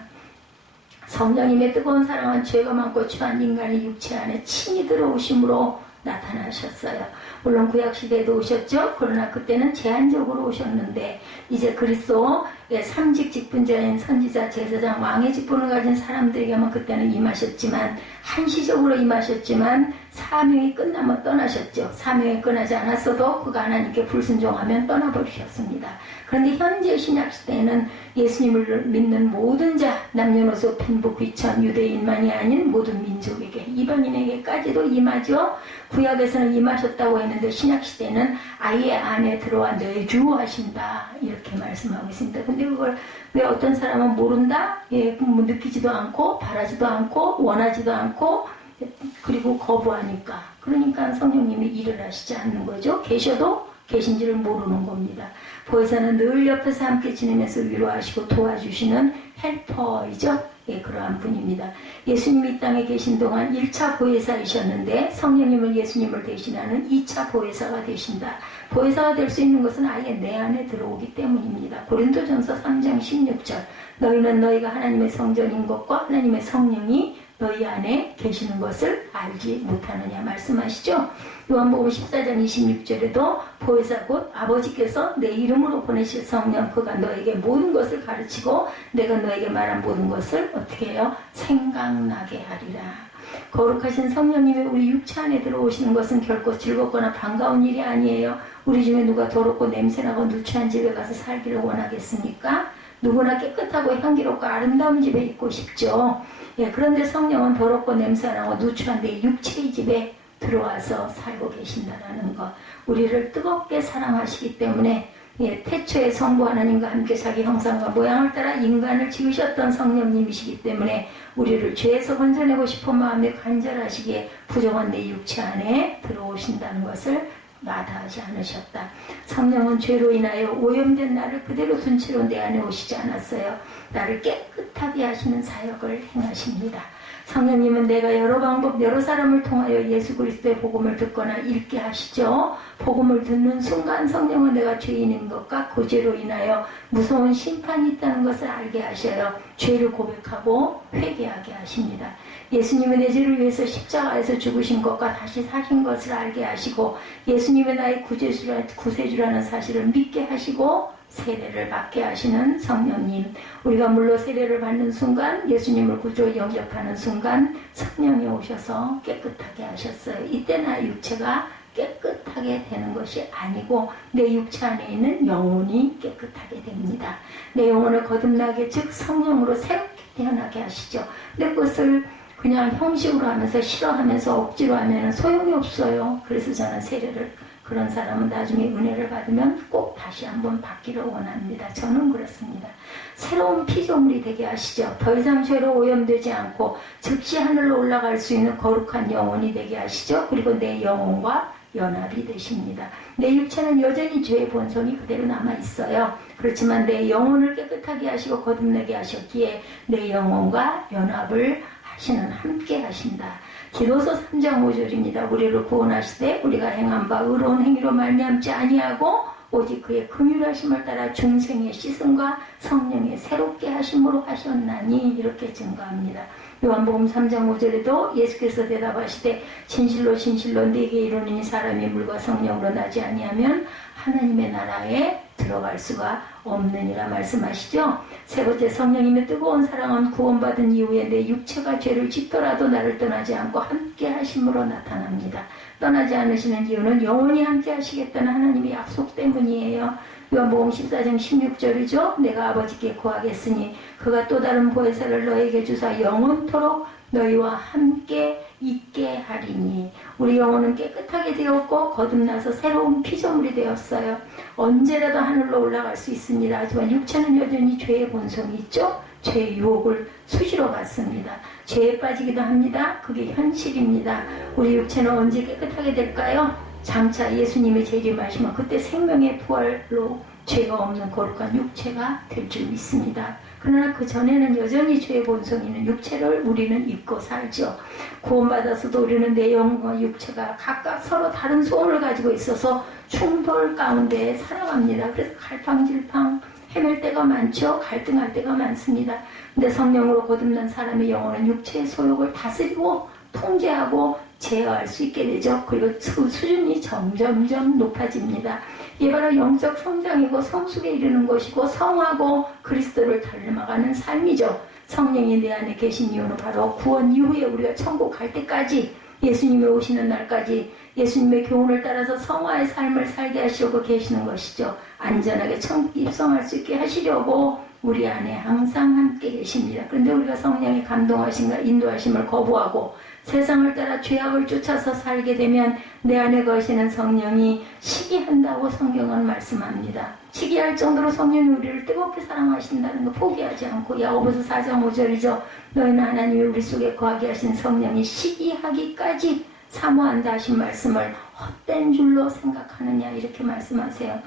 성령님의 뜨거운 사랑은 죄가 많고 추한 인간의 육체 안에 친히 들어오심으로 나타나셨어요. 물론 구약시대에도 오셨죠. 그러나 그때는 제한적으로 오셨는데 이제 그리스도의 삼직 직분자인 선지자, 제사장, 왕의 직분을 가진 사람들에게만 그때는 임하셨지만, 한시적으로 임하셨지만 사명이 끝나면 떠나셨죠. 사명이 끝나지 않았어도 그가 하나님께 불순종하면 떠나버리셨습니다. 그런데 현재 신약시대에는 예수님을 믿는 모든 자, 남녀노소, 빈부, 귀천, 유대인만이 아닌 모든 민족에게, 이방인에게까지도 임하죠. 구약에서는 임하셨다고 했는데 신약시대에는 아예 안에 들어와 내주하신다, 이렇게 말씀하고 있습니다. 근데 그걸 왜 어떤 사람은 모른다? 느끼지도 않고 바라지도 않고 원하지도 않고 그리고 거부하니까, 그러니까 성령님이 일을 하시지 않는 거죠. 계셔도 계신지를 모르는 겁니다. 보혜사는 늘 옆에서 함께 지내면서 위로하시고 도와주시는 헬퍼이죠. 그러한 분입니다. 예수님이 이 땅에 계신 동안 1차 보혜사이셨는데 성령님은 예수님을 대신하는 2차 보혜사가 되신다. 보혜사가 될 수 있는 것은 아예 내 안에 들어오기 때문입니다. 고린도전서 3장 16절, 너희는 너희가 하나님의 성전인 것과 하나님의 성령이 너희 안에 계시는 것을 알지 못하느냐 말씀하시죠. 요한복음 14장 26절에도 보혜사 곧 아버지께서 내 이름으로 보내실 성령, 그가 너에게 모든 것을 가르치고 내가 너에게 말한 모든 것을 어떻게 해요? 생각나게 하리라. 거룩하신 성령님이 우리 육체 안에 들어오시는 것은 결코 즐겁거나 반가운 일이 아니에요. 우리 중에 누가 더럽고 냄새나고 누추한 집에 가서 살기를 원하겠습니까? 누구나 깨끗하고 향기롭고 아름다운 집에 있고 싶죠. 그런데 성령은 더럽고 냄새나고 누추한 내 육체의 집에 들어와서 살고 계신다는 것. 우리를 뜨겁게 사랑하시기 때문에 태초에 성부 하나님과 함께 자기 형상과 모양을 따라 인간을 지으셨던 성령님이시기 때문에 우리를 죄에서 건져내고 싶은 마음에 간절하시기에 부정한 내 육체 안에 들어오신다는 것을 마다하지 않으셨다. 성령은 죄로 인하여 오염된 나를 그대로 둔 채로 내 안에 오시지 않았어요. 나를 깨끗하게 하시는 사역을 행하십니다. 성령님은 내가 여러 방법 여러 사람을 통하여 예수 그리스도의 복음을 듣거나 읽게 하시죠. 복음을 듣는 순간 성령은 내가 죄인인 것과 그 죄로 인하여 무서운 심판이 있다는 것을 알게 하셔요. 죄를 고백하고 회개하게 하십니다. 예수님은 내 죄를 위해서 십자가에서 죽으신 것과 다시 사신 것을 알게 하시고 예수님은 나의 구세주라는 사실을 믿게 하시고 세례를 받게 하시는 성령님. 우리가 물로 세례를 받는 순간 예수님을 구주로 영접하는 순간 성령이 오셔서 깨끗하게 하셨어요. 이때 나의 육체가 깨끗하게 되는 것이 아니고 내 육체 안에 있는 영혼이 깨끗하게 됩니다. 내 영혼을 거듭나게 즉 성령으로 새롭게 태어나게 하시죠. 근데 그것을 그냥 형식으로 하면서 싫어하면서 억지로 하면 소용이 없어요. 그래서 저는 세례를 그런 사람은 나중에 은혜를 받으면 꼭 다시 한번 받기를 원합니다. 저는 그렇습니다. 새로운 피조물이 되게 하시죠. 더 이상 죄로 오염되지 않고 즉시 하늘로 올라갈 수 있는 거룩한 영혼이 되게 하시죠. 그리고 내 영혼과 연합이 되십니다. 내 육체는 여전히 죄의 본성이 그대로 남아있어요. 그렇지만 내 영혼을 깨끗하게 하시고 거듭나게 하셨기에 내 영혼과 연합을 하시는 함께 하신다. 기도서 3장 5절입니다. 우리를 구원하시되 우리가 행한 바 의로운 행위로 말미암지 아니하고 오직 그의 긍휼하심을 따라 중생의 씻음과 성령의 새롭게 하심으로 하셨나니 이렇게 증거합니다. 요한복음 3장 5절에도 예수께서 대답하시되 진실로 진실로 네게 이르노니 사람이 물과 성령으로 나지 아니하면 하나님의 나라에 들어갈 수가 없느니라 말씀하시죠. 세 번째, 성령님의 뜨거운 사랑은 구원받은 이후에 내 육체가 죄를 짓더라도 나를 떠나지 않고 함께 하심으로 나타납니다. 떠나지 않으시는 이유는 영원히 함께 하시겠다는 하나님의 약속 때문이에요. 요한복음 14장 16절이죠. 내가 아버지께 구하겠으니 그가 또 다른 보혜사를 너에게 주사 영원토록 너희와 함께 있게 하리니. 우리 영혼은 깨끗하게 되었고 거듭나서 새로운 피조물이 되었어요. 언제라도 하늘로 올라갈 수 있습니다. 하지만 육체는 여전히 죄의 본성이 있죠. 죄의 유혹을 수시로 받습니다. 죄에 빠지기도 합니다. 그게 현실입니다. 우리 육체는 언제 깨끗하게 될까요? 장차 예수님의 재림하시면 그때 생명의 부활로 죄가 없는 거룩한 육체가 될 줄 믿습니다. 그러나 그 전에는 여전히 죄의 본성이 있는 육체를 우리는 입고 살죠. 구원받아서도 우리는 내 영과 육체가 각각 서로 다른 소원을 가지고 있어서 충돌 가운데 살아갑니다. 그래서 갈팡질팡 헤맬 때가 많죠. 갈등할 때가 많습니다. 근데 성령으로 거듭난 사람의 영혼은 육체의 소욕을 다스리고 통제하고 제어할 수 있게 되죠. 그리고 그 수준이 점점점 높아집니다. 이게 바로 영적 성장이고 성숙에 이르는 것이고 성하고 그리스도를 닮아가는 삶이죠. 성령이 내 안에 계신 이유는 바로 구원 이후에 우리가 천국 갈 때까지 예수님이 오시는 날까지 예수님의 교훈을 따라서 성화의 삶을 살게 하시려고 계시는 것이죠. 안전하게 천국 입성할 수 있게 하시려고 우리 안에 항상 함께 계십니다. 그런데 우리가 성령의 감동하심과 인도하심을 거부하고 세상을 따라 죄악을 쫓아서 살게 되면 내 안에 거하시는 성령이 시기한다고 성경은 말씀합니다. 시기할 정도로 성령이 우리를 뜨겁게 사랑하신다는 거 포기하지 않고 야고보서 4장 5절이죠. 너희는 하나님이 우리 속에 거하게 하신 성령이 시기하기까지 사모한다 하신 말씀을 헛된 줄로 생각하느냐 이렇게 말씀하세요.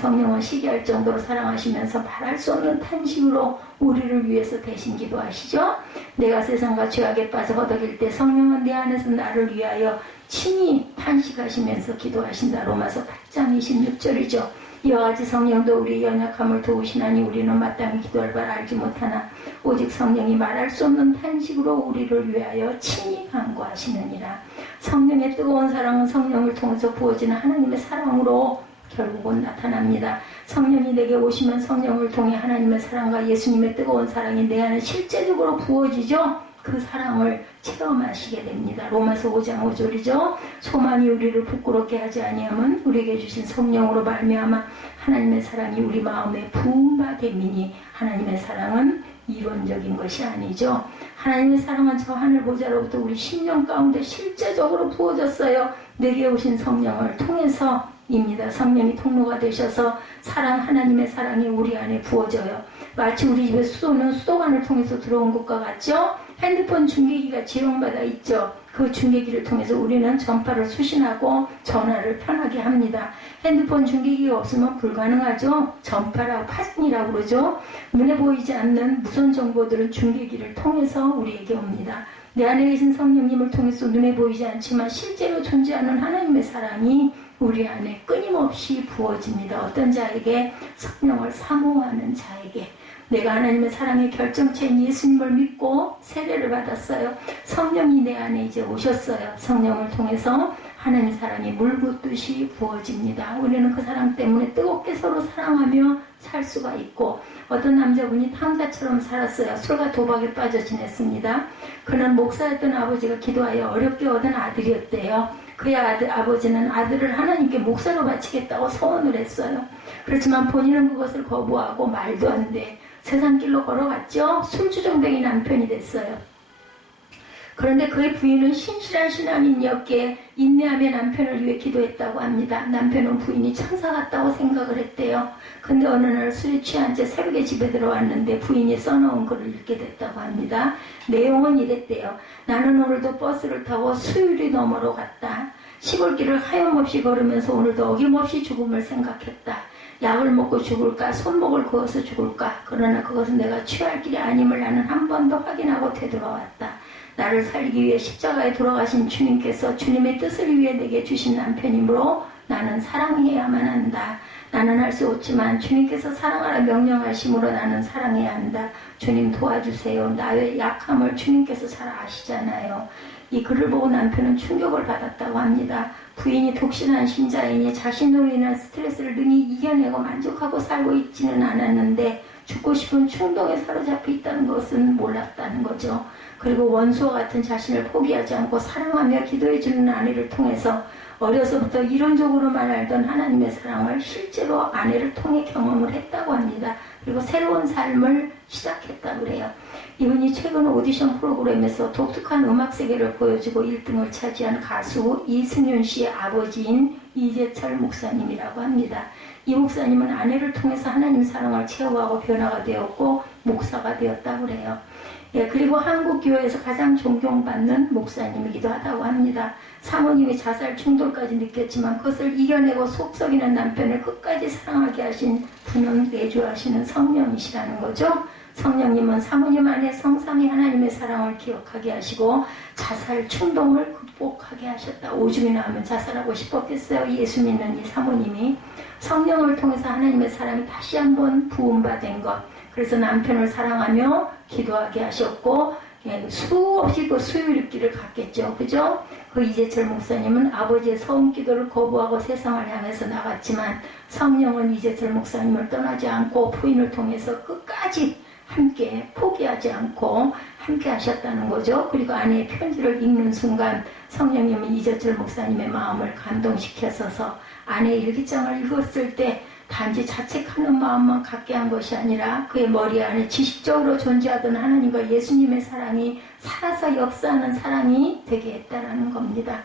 성령은 시기할 정도로 사랑하시면서 말할 수 없는 탄식으로 우리를 위해서 대신 기도하시죠. 내가 세상과 죄악에 빠져 허덕일 때 성령은 내 안에서 나를 위하여 친히 탄식하시면서 기도하신다. 로마서 8장 26절이죠. 이와 같이 성령도 우리의 연약함을 도우시나니 우리는 마땅히 기도할 바를 알지 못하나 오직 성령이 말할 수 없는 탄식으로 우리를 위하여 친히 간구하시느니라. 성령의 뜨거운 사랑은 성령을 통해서 부어지는 하나님의 사랑으로 결국은 나타납니다. 성령이 내게 오시면 성령을 통해 하나님의 사랑과 예수님의 뜨거운 사랑이 내 안에 실제적으로 부어지죠. 그 사랑을 체험하시게 됩니다. 로마서 5장 5절이죠. 소망이 우리를 부끄럽게 하지 아니하면 우리에게 주신 성령으로 말미암아 하나님의 사랑이 우리 마음에 부음받음이니 하나님의 사랑은 이론적인 것이 아니죠. 하나님의 사랑은 저 하늘 보좌로부터 우리 심령 가운데 실제적으로 부어졌어요. 내게 오신 성령을 통해서입니다. 성령이 통로가 되셔서 하나님의 사랑이 우리 안에 부어져요. 마치 우리 집에 수도는 수도관을 통해서 들어온 것과 같죠. 핸드폰 중계기가 지원받아 있죠. 그 중계기를 통해서 우리는 전파를 수신하고 전화를 편하게 합니다. 핸드폰 중계기가 없으면 불가능하죠. 전파라고 파생이라고 그러죠. 눈에 보이지 않는 무선 정보들은 중계기를 통해서 우리에게 옵니다. 내 안에 계신 성령님을 통해서 눈에 보이지 않지만 실제로 존재하는 하나님의 사랑이 우리 안에 끊임없이 부어집니다. 어떤 자에게? 성령을 사모하는 자에게. 내가 하나님의 사랑의 결정체인 예수님을 믿고 세례를 받았어요. 성령이 내 안에 이제 오셨어요. 성령을 통해서 하나님 사랑이 물 붓듯이 부어집니다. 우리는 그 사랑 때문에 뜨겁게 서로 사랑하며 살 수가 있고, 어떤 남자분이 탕자처럼 살았어요. 술과 도박에 빠져 지냈습니다. 그는 목사였던 아버지가 기도하여 어렵게 얻은 아들이었대요. 그의 아버지는 아들을 하나님께 목사로 바치겠다고 소원을 했어요. 그렇지만 본인은 그것을 거부하고 말도 안 돼. 세상 길로 걸어갔죠. 술주정뱅이 남편이 됐어요. 그런데 그의 부인은 신실한 신앙인이었기에 인내하며 남편을 위해 기도했다고 합니다. 남편은 부인이 천사 같다고 생각을 했대요. 근데 어느 날 술에 취한 채 새벽에 집에 들어왔는데 부인이 써놓은 글을 읽게 됐다고 합니다. 내용은 이랬대요. 나는 오늘도 버스를 타고 수유리 너머로 갔다. 시골길을 하염없이 걸으면서 오늘도 어김없이 죽음을 생각했다. 약을 먹고 죽을까, 손목을 그어서 죽을까. 그러나 그것은 내가 취할 길이 아님을 나는 한 번 더 확인하고 되돌아왔다. 나를 살기 위해 십자가에 돌아가신 주님께서 주님의 뜻을 위해 내게 주신 남편이므로 나는 사랑해야만 한다. 나는 할 수 없지만 주님께서 사랑하라 명령하심으로 나는 사랑해야 한다. 주님 도와주세요. 나의 약함을 주님께서 잘 아시잖아요. 이 글을 보고 남편은 충격을 받았다고 합니다. 부인이 독신한 신자이니 자신으로 인한 스트레스를 능히 이겨내고 만족하고 살고 있지는 않았는데 죽고 싶은 충동에 사로잡혀 있다는 것은 몰랐다는 거죠. 그리고 원수와 같은 자신을 포기하지 않고 사랑하며 기도해주는 아내를 통해서 어려서부터 이론적으로만 알던 하나님의 사랑을 실제로 아내를 통해 경험을 했다고 합니다. 그리고 새로운 삶을 시작했다고 그래요. 이분이 최근 오디션 프로그램에서 독특한 음악 세계를 보여주고 1등을 차지한 가수 이승윤 씨의 아버지인 이재철 목사님이라고 합니다. 이 목사님은 아내를 통해서 하나님 사랑을 체험하고 변화가 되었고 목사가 되었다고 그래요. 예, 그리고 한국 교회에서 가장 존경받는 목사님이기도 하다고 합니다. 사모님이 자살 충동까지 느꼈지만 그것을 이겨내고 속 썩이는 남편을 끝까지 사랑하게 하신 분은 내주하시는 성령이시라는 거죠. 성령님은 사모님 안에 성삼위 하나님의 사랑을 기억하게 하시고 자살 충동을 극복하게 하셨다. 오줌이나 하면 자살하고 싶었겠어요. 예수 믿는 이 사모님이 성령을 통해서 하나님의 사랑이 다시 한번 부음받은 것. 그래서 남편을 사랑하며 기도하게 하셨고 수없이 그 수유립기를 갔겠죠. 그죠? 그 이재철 목사님은 아버지의 서운 기도를 거부하고 세상을 향해서 나갔지만 성령은 이재철 목사님을 떠나지 않고 부인을 통해서 끝까지 함께 포기하지 않고 함께 하셨다는 거죠. 그리고 아내의 편지를 읽는 순간 성령님은 이재철 목사님의 마음을 감동시켰어서 아내의 일기장을 읽었을 때 단지 자책하는 마음만 갖게 한 것이 아니라 그의 머리 안에 지식적으로 존재하던 하나님과 예수님의 사랑이 살아서 역사하는 사랑이 되게 했다라는 겁니다.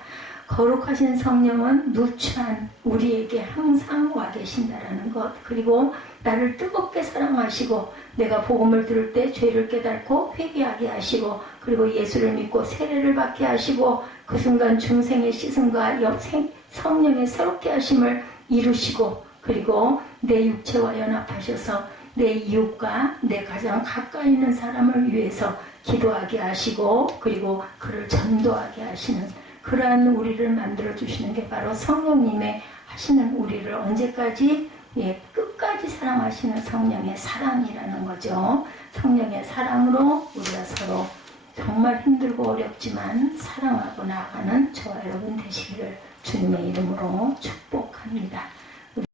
거룩하신 성령은 누추한 우리에게 항상 와 계신다라는 것, 그리고 나를 뜨겁게 사랑하시고 내가 복음을 들을 때 죄를 깨닫고 회개하게 하시고 그리고 예수를 믿고 세례를 받게 하시고 그 순간 중생의 씻음과 성령의 새롭게 하심을 이루시고 그리고 내 육체와 연합하셔서 내 이웃과 내 가장 가까이 있는 사람을 위해서 기도하게 하시고 그리고 그를 전도하게 하시는 그러한 우리를 만들어주시는 게 바로 성령님의 하시는 우리를 언제까지 끝까지 사랑하시는 성령의 사랑이라는 거죠. 성령의 사랑으로 우리가 서로 정말 힘들고 어렵지만 사랑하고 나아가는 저와 여러분 되시기를 주님의 이름으로 축복합니다.